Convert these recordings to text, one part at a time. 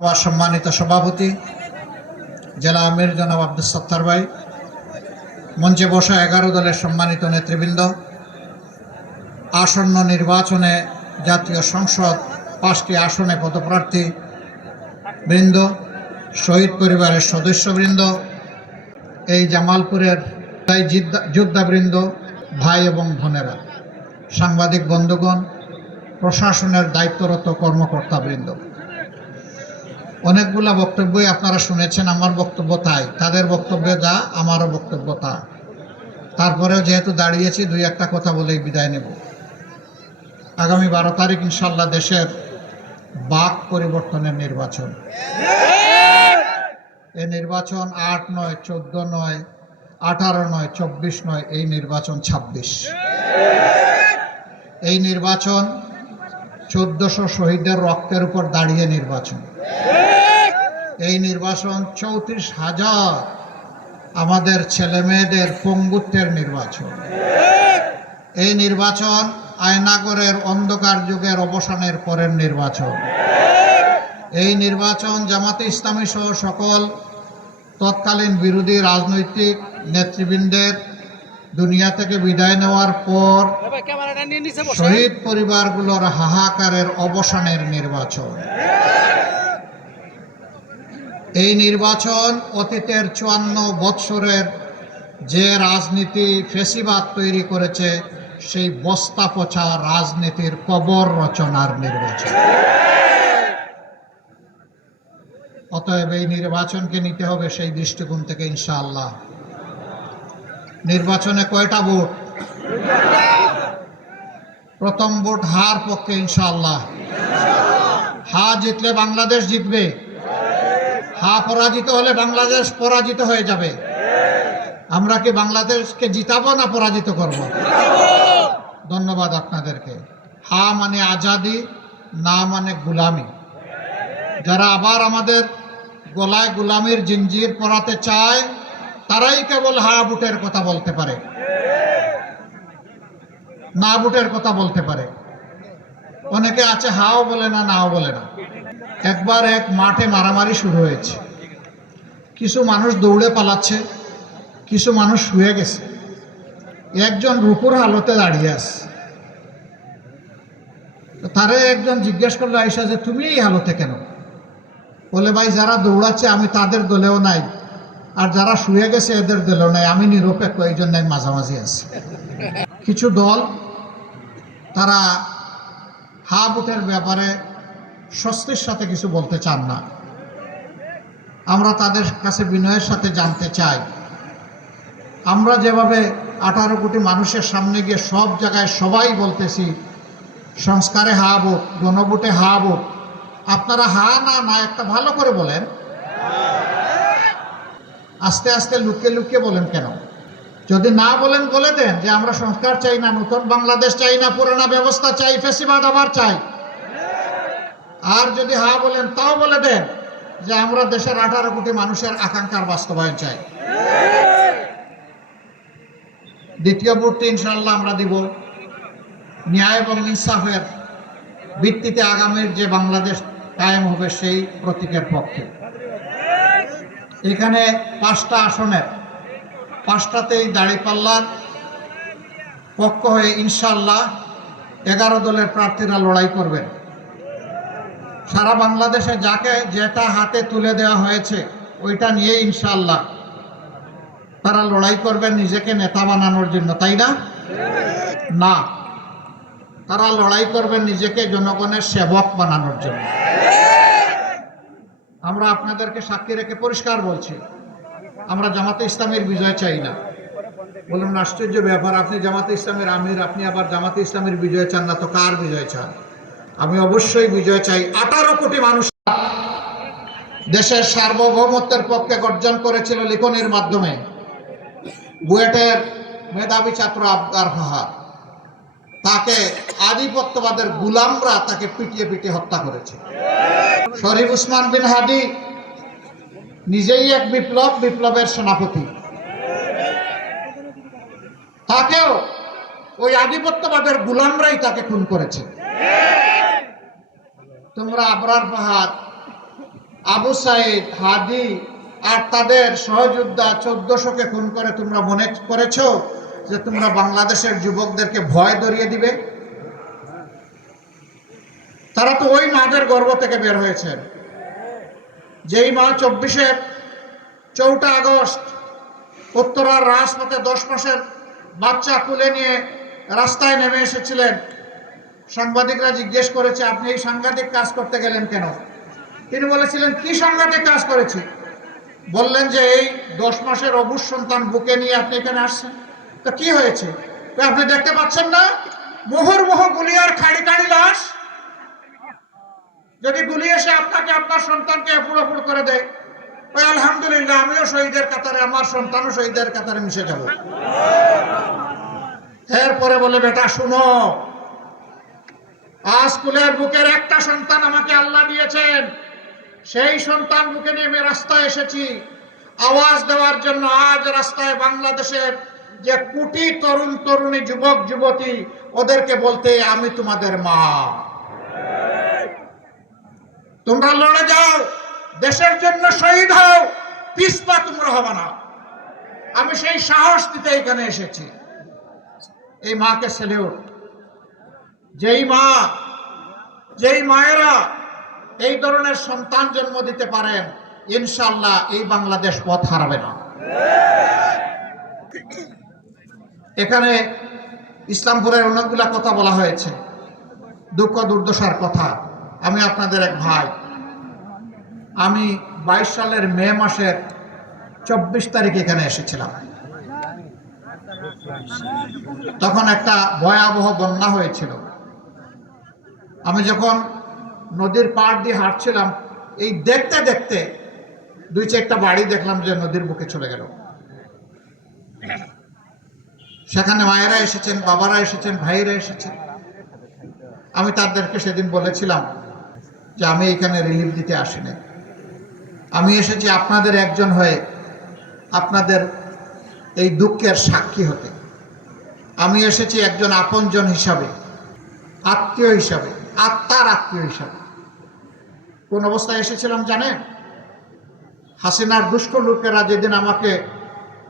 আমার সম্মানিত সভাপতি, জেলা আমির জনাব আব্দুল সত্তার ভাই, মঞ্চে বসা এগারো দলের সম্মানিত নেতৃবৃন্দ, আসন্ন নির্বাচনে জাতীয় সংসদ পাঁচটি আসনে পদপ্রার্থী বৃন্দ, শহীদ পরিবারের সদস্যবৃন্দ, এই জামালপুরের তাই যোদ্ধাবৃন্দ, ভাই এবং বোনেরা, সাংবাদিক বন্ধুগণ, প্রশাসনের দায়িত্বরত কর্মকর্তাবৃন্দ। অনেকগুলা বক্তব্যই আপনারা শুনেছেন, আমার বক্তব্য তাই। তাদের বক্তব্য যা, আমারও বক্তব্য তা। তারপরেও যেহেতু দাঁড়িয়েছি, দুই একটা কথা বলেই বিদায় নেব। আগামী বারো তারিখ ইনশাল্লাহ দেশের বাক পরিবর্তনের নির্বাচন। এই নির্বাচন আট নয়, চোদ্দ নয়, আঠারো নয়, চব্বিশ নয়, এই নির্বাচন ছাব্বিশ। এই নির্বাচন চোদ্দশো শহীদের রক্তের উপর দাঁড়িয়ে নির্বাচন। এই নির্বাচন চৌত্রিশ হাজার আমাদের ছেলে মেয়েদের পঙ্গুত্বের নির্বাচন। এই নির্বাচন আয়নাগরের অন্ধকার যুগের অবসানের পরের নির্বাচন। এই নির্বাচন জামাতে ইসলামী সহ সকল তৎকালীন বিরোধী রাজনৈতিক নেতৃবৃন্দের দুনিয়া থেকে বিদায় নেওয়ার পর শহীদ পরিবারগুলোর হাহাকারের অবসানের নির্বাচন। এই নির্বাচন অতীতের চুয়ান্ন বৎসরের যে রাজনীতি ফেসিবাদ তৈরি করেছে, সেই বস্তা পচা রাজনীতির কবর রচনার নির্বাচন। অতএব এই নির্বাচনকে নিতে হবে সেই দৃষ্টিকোণ থেকে ইনশাআল্লাহ। নির্বাচনে কয়টা ভোট? প্রথম ভোট হার পক্ষে ইনশাআল্লাহ। হা জিতলে বাংলাদেশ জিতবে। হা পরাজিত হলে বাংলাদেশ পরাজিত হয়ে যাবে। আমরা কি বাংলাদেশকে জিতাবো না পরাজিত করব? ধন্যবাদ আপনাদেরকে। হা মানে আজাদি, না মানে গুলামি। যারা আবার আমাদের গলায় গুলামির জিঞ্জির পরাতে চায়, তারাই কেবল হা বুটের কথা বলতে পারে। না বুটের কথা বলতে পারে। অনেকে আছে, হাও বলে না, নাও বলে না। একবার এক মাঠে মারামারি শুরু হয়েছে। কিছু মানুষ দৌড়ে পালাচ্ছে, কিছু মানুষ শুয়ে গেছে। একজন রূপুর হালতে দাঁড়িয়ে আছে। তারে একজন জিজ্ঞেস করল আইসা যে তুমি এই হালতে কেন? বলে, ভাই, যারা দৌড়াচ্ছে, আমি তাদের দলেও নাই। আর যারা শুয়ে গেছে, এদের দলেও নাই। আমি নিরপেক্ষ, এই জন্য মাঝামাঝি আছি। কিছু দল, তারা হা বুটের ব্যাপারে স্বস্তির সাথে কিছু বলতে চান না। আমরা তাদের কাছে বিনয়ের সাথে জানতে চাই। আমরা যেভাবে আঠারো কোটি মানুষের সামনে গিয়ে সব জায়গায় সবাই বলতেছি, সংস্কারে হা বুট গণভোটে হা বুট আপনারা হা না না একটা ভালো করে বলেন। আস্তে আস্তে লুকিয়ে লুকিয়ে বলেন কেন? যদি না বলেন, বলে দেন যে আমরা সংস্কার চাই না, নতুন বাংলাদেশ চাই না, পুরানা ব্যবস্থা চাই, ফেসিবাদ আবার চাই। আর যদি হা বলেন, তাও বলে দেন যে আমরা দেশের আঠারো কোটি মানুষের আকাঙ্ক্ষার বাস্তবায়ন চাই। দ্বিতীয় ভোটটি ইনশাল্লাহ আমরা দিব। ন্যায় এবং ইনসাফের ভিত্তিতে আগামীর যে বাংলাদেশ কায়েম হবে সেই প্রতীকের পক্ষে। এখানে পাঁচটা আসনের পাঁচটাতেই দাঁড়িপাল্লার পক্ষ হয়ে ইনশাল্লাহ এগারো দলের প্রার্থীরা লড়াই করবেন সারা বাংলাদেশে যাকে যেটা হাতে তুলে দেওয়া হয়েছে, ওইটা নিয়ে ইনশাল্লাহ তারা লড়াই করবেন নিজেকে নেতা বানানোর জন্য, তাই না? না, তারা লড়াই করবেন নিজেকে জনগণের সেবক বানানোর জন্য। আমরা আপনাদেরকে সাক্ষী রেখে পরিষ্কার বলছি আমরা জামাতে ইসলামের বিজয় চাই না। বলুন, আশ্চর্য ব্যাপার, আপনি জামাতে ইসলামের আমির, আপনি আবার জামাতে ইসলামের বিজয় চান না, তো কার বিজয় চান? আমি অবশ্যই বিজয় চাই। আঠারো কোটি মানুষ দেশের সার্বভৌমত্বের পক্ষে গর্জন করেছিল লিখনের মাধ্যমে। বুয়েটের মেধাবী ছাত্র আবদার ফাহাদ তাকে আধিপত্যবাদের গুলামরা তাকে পিটিয়ে পিটিয়ে হত্যা করেছে। শরীফ উসমান বিন হাদি নিজেই এক বিপ্লব, বিপ্লবের সেনাপতি। তাকেও ওই আধিপত্যবাদের গুলামরাই তাকে খুন করেছে। তোমরা আবরার পাহাড়, আবু সাইদ, হাদি আর তাদের সহযোদ্ধা চোদ্দশোকে খুন করে তোমরা মনে করেছ যে তোমরা বাংলাদেশের যুবকদেরকে ভয় ধরিয়ে দিবে? তারা তো ওই মাদের গর্ভ থেকে বের হয়েছেন যেই মা চব্বিশে চৌঠা আগস্ট উত্তরার রাজপথে দশ মাসের বাচ্চা কুলে নিয়ে রাস্তায় নেমে এসেছিলেন। সাংবাদিকরা জিজ্ঞেস করেছে, আপনি এই সাংঘাতিক কাজ করতে গেলেন কেন? তিনি বলেছিলেন, কি সাংঘাতিক কাজ করেছি? বললেন যে, এই দশ মাসের অবুজ সন্তান বুকে নিয়ে আপনি এখানে আসছেন। তো কি হয়েছে? আপনি দেখতে পাচ্ছেন না মোহর মোহ গুলি আর খাড়ি খাড়ি লাশ যদি গুলি এসে আপনাকে, আপনার সন্তানকে ফুড়োফুড় করে দেয়, ওই আলহামদুলিল্লাহ, আমিও শহীদের কাতারে, আমার সন্তানও শহীদের কাতারে মিশে যাব এরপরে বলে, বেটা, শুনো, আজ বুকের একটা সন্তান আমাকে আল্লাহ দিয়েছেন। সেই সন্তান বুকে নিয়ে আমি রাস্তায় এসেছি। আওয়াজ দেওয়ার জন্য আজ রাস্তায় বাংলাদেশের যে কোটি তরুণ, তরুণী, যুবক, যুবতী, ওদেরকে বলতে আমি তোমাদের মা। তোমরা লড়ে যাও, দেশের জন্য শহীদ হও পিসপা তোমরা হবে না। আমি সেই সাহস দিতে এখানে এসেছি। এই মাকে সেলিউট যেই মা, যেই মায়েরা এই ধরনের সন্তান জন্ম দিতে পারেন ইনশাল্লাহ এই বাংলাদেশ পথ হারাবে না। এখানে ইসলামপুরের অনেকগুলা কথা বলা হয়েছে। দুঃখ দুর্দশার কথা। আমি আপনাদের এক ভাই। আমি বাইশ সালের মে মাসের চব্বিশ তারিখ এখানে এসেছিলাম। তখন একটা ভয়াবহ বন্যা হয়েছিল। আমি যখন নদীর পাড় দিয়ে হাঁটছিলাম, এই দেখতে দেখতে দুই চারটা বাড়ি দেখলাম যে নদীর বুকে চলে গেল। সেখানে মায়েরা এসেছেন, বাবারা এসেছেন ভাইরা এসেছেন। আমি তাদেরকে সেদিন বলেছিলাম যে আমি এখানে রিলিফ দিতে আসি আসিনি। আমি এসেছি আপনাদের একজন হয়ে আপনাদের এই দুঃখের সাক্ষী হতে। আমি এসেছি একজন আপনজন হিসাবে, আত্মীয় হিসাবে, আত্মার আত্মীয় হিসাবে। কোন অবস্থায় এসেছিলাম জানেন? হাসিনার দুষ্ক লোকেরা যেদিন আমাকে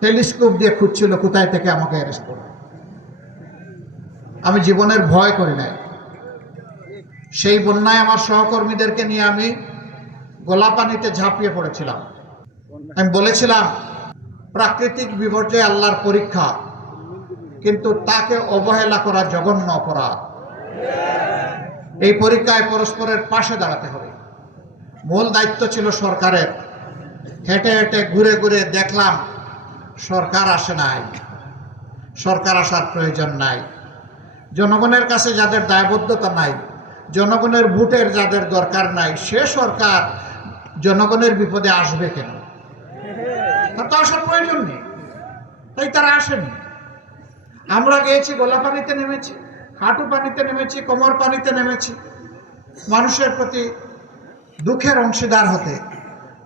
টেলিস্কোপ দিয়ে খুঁজছিল, কোথায় থেকে আমাকে অ্যারেস্ট করবে আমি জীবনের ভয় করি নাই। সেই বন্যায় আমার সহকর্মীদেরকে নিয়ে আমি গোলাপানিতে ঝাঁপিয়ে পড়েছিলাম। আমি বলেছিলাম, প্রাকৃতিক বিপর্যয় আল্লাহর পরীক্ষা, কিন্তু তাকে অবহেলা করা জঘন্য অপরাধ। এই পরীক্ষায় পরস্পরের পাশে দাঁড়াতে হবে। মূল দায়িত্ব ছিল সরকারের। হেঁটে হেঁটে ঘুরে ঘুরে দেখলাম, সরকার আসে নাই। সরকার আসার প্রয়োজন নাই। জনগণের কাছে যাদের দায়বদ্ধতা নাই জনগণের ভোটের যাদের দরকার নাই, সে সরকার জনগণের বিপদে আসবে কেন? তার তো আসার প্রয়োজন নেই। তাই তারা আসেনি। আমরা গিয়েছি, গোলা পানিতে নেমেছি, হাঁটু পানিতে নেমেছি, কোমর পানিতে নেমেছি। মানুষের প্রতি দুঃখের অংশীদার হতে।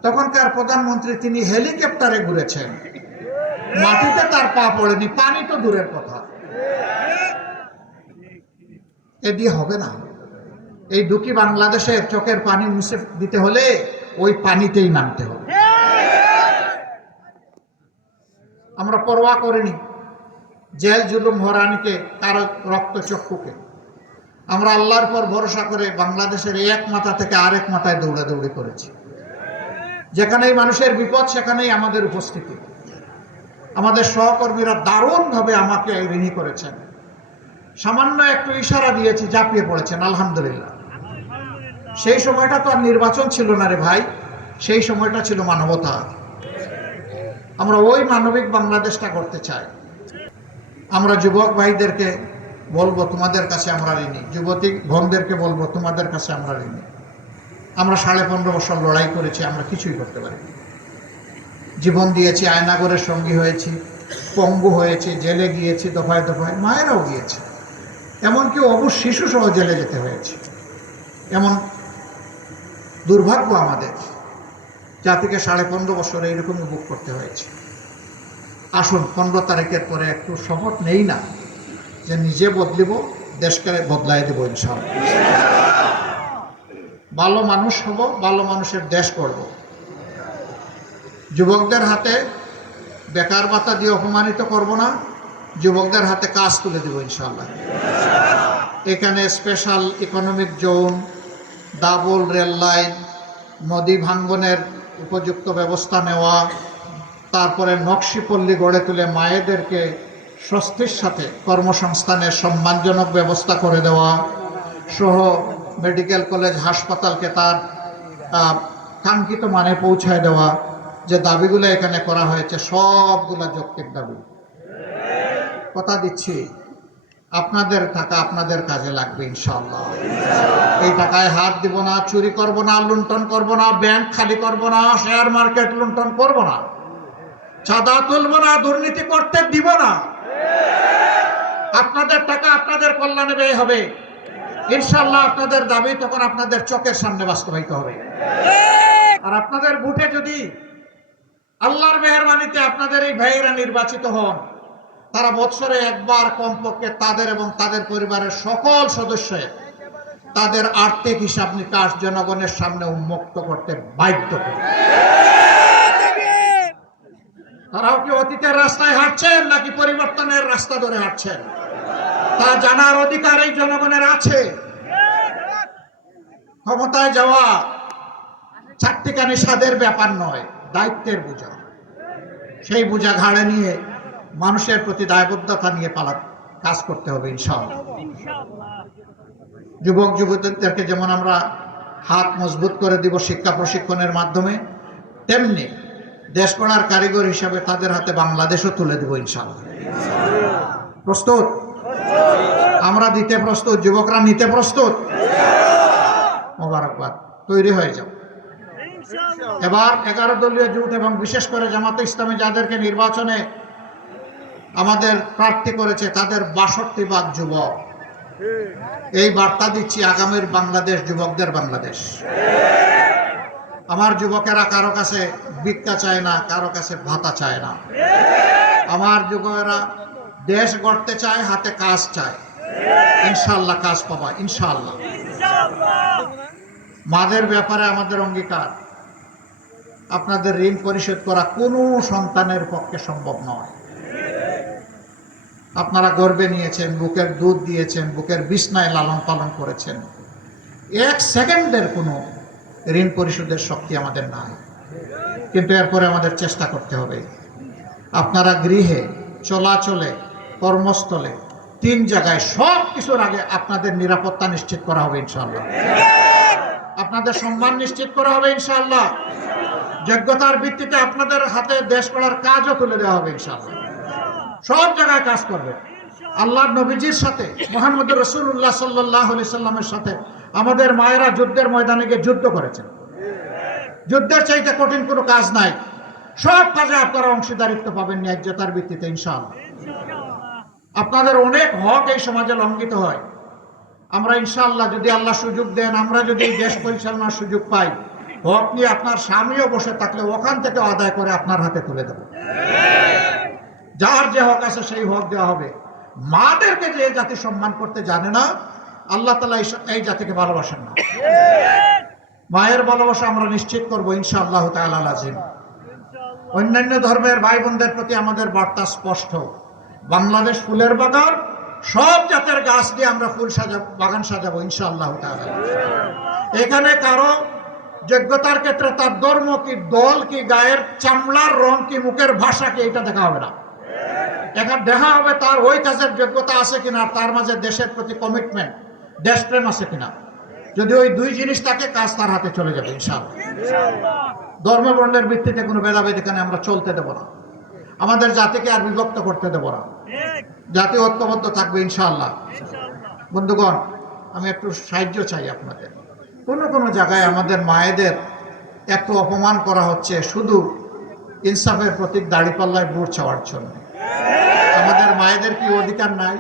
তখনকার প্রধানমন্ত্রী তিনি হেলিকপ্টারে ঘুরেছেন। মাটিতে তার পা পড়েনি, পানি তো দূরের কথা। এ দিয়ে হবে না। এই দুঃখী বাংলাদেশের চোখের পানি মুছে দিতে হলে ওই পানিতেই নামতে হবে। আমরা পরোয়া করিনি। জেল জুলুম হরানিকে তার রক্ত চক্ষুকে। আমরা আল্লাহর পর ভরসা করে বাংলাদেশের এক মাথা থেকে আরেক মাথায় দৌড়াদৌড়ি করেছি। যেখানেই মানুষের বিপদ, সেখানেই আমাদের উপস্থিতি। আমাদের সহকর্মীরা দারুণভাবে আমাকে ঋণী করেছেন। সামান্য একটু ইশারা দিয়েছি, ঝাঁপিয়ে পড়েছেন, আলহামদুলিল্লাহ। সেই সময়টা তো আর নির্বাচন ছিল না রে ভাই। সেই সময়টা ছিল মানবতা। আমরা ওই মানবিক বাংলাদেশটা করতে চাই। আমরা যুবক ভাইদেরকে বলব, তোমাদের কাছে আমরা ঋণী। যুবতী বোনদেরকে বলব, তোমাদের কাছে আমরা ঋণী। আমরা সাড়ে পনেরো বছর লড়াই করেছি, আমরা কিছুই করতে পারি জীবন দিয়েছি, আয়নাগরের সঙ্গী হয়েছি, পঙ্গু হয়েছে, জেলে গিয়েছি, দফায় দফায়, মায়েরাও গিয়েছে। এমনকি অবশ্য শিশু সহ জেলে যেতে হয়েছে। এমন দুর্ভাগ্য আমাদের। জাতিকে সাড়ে পনেরো বছর এইরকম বুক করতে হয়েছে। আসুন, পনেরো তারিখের পরে একটু শপথ নেই না যে নিজে বদলিব, দেশকে বদলাই দেব ইনশাল ভালো মানুষ হব, ভালো মানুষের দেশ করব যুবকদের হাতে বেকার ভাতা দিয়ে অপমানিত করব না, যুবকদের হাতে কাজ তুলে দেব ইনশাল্লাহ এখানে special economic zone double rail line, নদী ভাঙ্গনের উপযুক্ত ব্যবস্থা নেওয়া, তারপরে নকশিপল্লী গড়ে তুলে মায়েদেরকে স্বস্তির সাথে কর্মসংস্থানের সম্মানজনক ব্যবস্থা করে দেওয়া, সহ মেডিকেল কলেজ হাসপাতালকে তার কাঙ্ক্ষিত মানে পৌঁছায় দেওয়া, যে দাবিগুলো এখানে করা হয়েছে, সবগুলা যৌক্তিক দাবি। কথা দিচ্ছি। আপনাদের টাকা আপনাদের কাজে লাগবে ইনশাল্লাহ এই টাকায় হাত দিব না, চুরি করব না, লুণ্ঠন করব না, ব্যাংক খালি করব না শেয়ার মার্কেট লুণ্ঠন করব না। চাঁদা তুলব না, দুর্নীতি করতে দিব না। আপনাদের টাকা আপনাদের কল্যাণে ব্যয় হবে। ইনশাল্লাহ আপনাদের দাবি তখন আপনাদের চোখের সামনে বাস্তবায়িত হবে। আর আপনাদের বুটে যদি আল্লাহর মেহরবানিতে আপনাদের এই ভাইয়েরা নির্বাচিত হন তারা বৎসরে একবার কমপক্ষে তাদের এবং তাদের পরিবারের সকল সদস্য তাদের আর্থিক হিসাব নিকাশ জনগণের সামনে উন্মুক্ত করতে বাধ্য করে। তারাও কি অতীতের রাস্তায় হাঁটছেন নাকি পরিবর্তনের রাস্তা ধরে হাঁটছেন? তা জানার অধিকার এই জনগণের আছে। ক্ষমতায় যাওয়া চারটিখানি স্বাদের ব্যাপার নয়, দায়িত্বের বোঝা। সেই বোঝা ঘাড়ে নিয়ে মানুষের প্রতি দায়বদ্ধতা নিয়ে পালা কাজ করতে হবে ইনশাআল্লাহ। যুবক যুবতীদেরকে যেমন আমরা হাত মজবুত করে দিব শিক্ষা প্রশিক্ষণের মাধ্যমে তেমনি দেশ গড়ার কারিগর হিসাবে তাদের হাতে বাংলাদেশও তুলে দেব ইনশাআল্লাহ। প্রস্তুত? আমরা দিতে প্রস্তুত যুবকরা নিতে প্রস্তুত? মোবারকবাদ তৈরি হয়ে যাও। এবার এগারো দলীয় জোট এবং বিশেষ করে জামাতে ইসলামী যাদেরকে নির্বাচনে আমাদের প্রার্থী করেছে তাদের বাষট্টি ভাগ যুবক। এই বার্তা দিচ্ছি আগামীর বাংলাদেশ, যুবকদের বাংলাদেশ। আমার যুবকেরা কারও কাছে ভিক্ষা চায় না, কারও কাছে ভাতা চায় না। আমার যুবকেরা দেশ গড়তে চায়, হাতে কাজ চায়। ইনশাল্লাহ কাজ পাবা ইনশাল্লাহ মাদের ব্যাপারে আমাদের অঙ্গীকার। আপনাদের ঋণ পরিশোধ করা কোনো সন্তানের পক্ষে সম্ভব নয়। আপনারা গর্বে নিয়েছেন, বুকের দুধ দিয়েছেন, বুকের বিছনায় লালন পালন করেছেন। এক সেকেন্ডের কোনো ঋণ পরিশোধের শক্তি আমাদের নাই। কিন্তু এরপরে আমাদের চেষ্টা করতে হবে। আপনারা গৃহে, চলাচলে, কর্মস্থলে, তিন জায়গায় সব কিছুর আগে আপনাদের নিরাপত্তা নিশ্চিত করা হবে ইনশাল্লাহ আপনাদের সম্মান নিশ্চিত করা হবে ইনশাল্লাহ যোগ্যতার ভিত্তিতে আপনাদের হাতে দেশ করার কাজও তুলে দেওয়া হবে ইনশাআল্লাহ। সব জায়গায় কাজ করবে। আল্লাহ নবীজির সাথে মোহাম্মদ রসুল্লাহ সাল্লাহ সাল্লামের সাথে আমাদের মায়েরা যুদ্ধের ময়দানে গিয়ে যুদ্ধ করেছেন। যুদ্ধের চাইতে কঠিন কোনো কাজ নাই। সব কাজে আপনারা অংশীদারিত্ব পাবেন ন্যায্যতার ভিত্তিতে, ইনশাআল্লাহ। আপনাদের অনেক হক এই সমাজে লঙ্ঘিত হয়। আমরা ইনশাআল্লাহ যদি আল্লাহ সুযোগ দেন, আমরা যদি দেশ পরিচালনার সুযোগ পাই, হক নিয়ে আপনার স্বামীও বসে থাকলে ওখান থেকে আদায় করে আপনার হাতে তুলে দেব। যার যে হক আছে সেই হক দেওয়া হবে। মাদেরকে যে জাতি সম্মান করতে জানে না, আল্লাহ তালা এই- জাতিকে ভালোবাসেন না। মায়ের ভালোবাসা আমরা নিশ্চিত করব, ইনশাআল্লাহ তাআলা আজিম অন্যান্য ধর্মের ভাই বোনদের প্রতি আমাদের বার্তা স্পষ্ট। বাংলাদেশ ফুলের বাগান, সব জাতের গাছ দিয়ে আমরা ফুল সাজাবো বাগান সাজাবো, ইনশাআল্লাহ তাআলা। এখানে কারও যোগ্যতার ক্ষেত্রে তার ধর্ম কি, দল কি, গায়ের চামড়ার রং কি, মুখের ভাষা কি, এটা দেখা হবে না। এখানে দেখা হবে তার ওই কাজের যোগ্যতা আছে কিনা তার মাঝে দেশের প্রতি কমিটমেন্ট দেশপ্রেম আছে কিনা। যদি ওই দুই জিনিস থাকে কাজ তার হাতে চলে যাবে ইনশাআল্লাহ। ধর্ম বর্ণের ভিত্তিতে কোনো ভেদাভেদ এখানে আমরা চলতে দেব না। আমাদের জাতিকে আর বিভক্ত করতে দেব না। জাতি ঐক্যবদ্ধ থাকবে ইনশাআল্লাহ। বন্ধুগণ আমি একটু সাহায্য চাই আপনাদের। কোনো কোনো জায়গায় আমাদের মায়েদের একটু অপমান করা হচ্ছে শুধু ইনসাফের প্রতীক দাড়িপাল্লায় ভোট চাওয়ার জন্য। আমাদের মায়েদের কি অধিকার নাই।